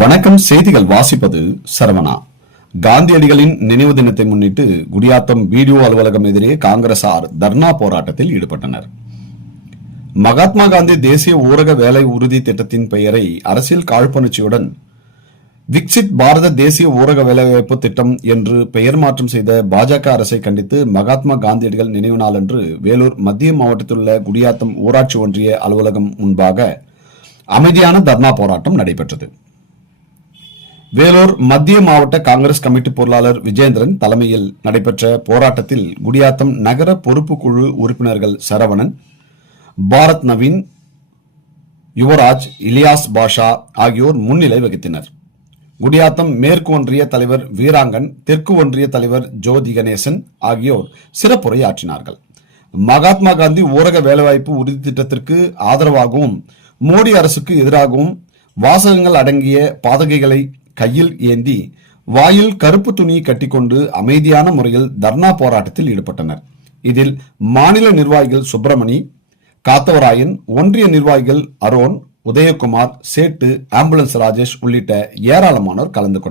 வணக்கம். செய்திகள் வாசிப்பது சரவணா. காந்தியடிகளின் நினைவு தினத்தை முன்னிட்டு குடியாத்தம் பிடிஓ அலுவலகம் எதிரே காங்கிரசார் தர்ணா போராட்டத்தில் ஈடுபட்டனர். மகாத்மா காந்தி தேசிய ஊரக வேலை உறுதி திட்டத்தின் பெயரை அரசியல் காழ்ப்புணர்ச்சியுடன் விக்சித் பாரத தேசிய ஊரக வேலைவாய்ப்பு திட்டம் என்று பெயர் மாற்றம் செய்த பாஜக அரசை கண்டித்து மகாத்மா காந்தியடிகள் நினைவு நாளன்று வேலூர் மத்திய மாவட்டத்தில் உள்ள குடியாத்தம் ஊராட்சி ஒன்றிய அலுவலகம் முன்பாக அமைதியான தர்ணா போராட்டம் நடைபெற்றது. வேலூர் மத்திய மாவட்ட காங்கிரஸ் கமிட்டி பொருளாளர் விஜேந்திரன் தலைமையில் நடைபெற்ற போராட்டத்தில் குடியாத்தம் நகர பொறுப்பு குழு உறுப்பினர்கள் சரவணன், பாரத் நவீன், யுவராஜ், இலியாஸ் பாஷா ஆகியோர் முன்னிலை வகித்தனர். குடியாத்தம் மேற்கு ஒன்றிய தலைவர் வீராங்கன், தெற்கு ஒன்றிய தலைவர் ஜோதி கணேசன் ஆகியோர் சிறப்புரையாற்றினார்கள். மகாத்மா காந்தி ஊரக வேலைவாய்ப்பு உறுதி திட்டத்திற்கு ஆதரவாகவும் மோடி அரசுக்கு எதிராகவும் வாசகங்கள் அடங்கிய பாதகைகளை கையில் ஏந்தி வாயில் கருப்பு துணி கட்டிக்கொண்டு அமைதியான முறையில் தர்ணா போராட்டத்தில் ஈடுபட்டனர். இதில் மாநில நிர்வாகிகள் சுப்பிரமணி, காத்தவராயன், ஒன்றிய நிர்வாகிகள் அரோன், உதயகுமார், சேட்டு, ஆம்புலன்ஸ் ராஜேஷ் உள்ளிட்ட ஏராளமானோர் கலந்து கொண்டனர்.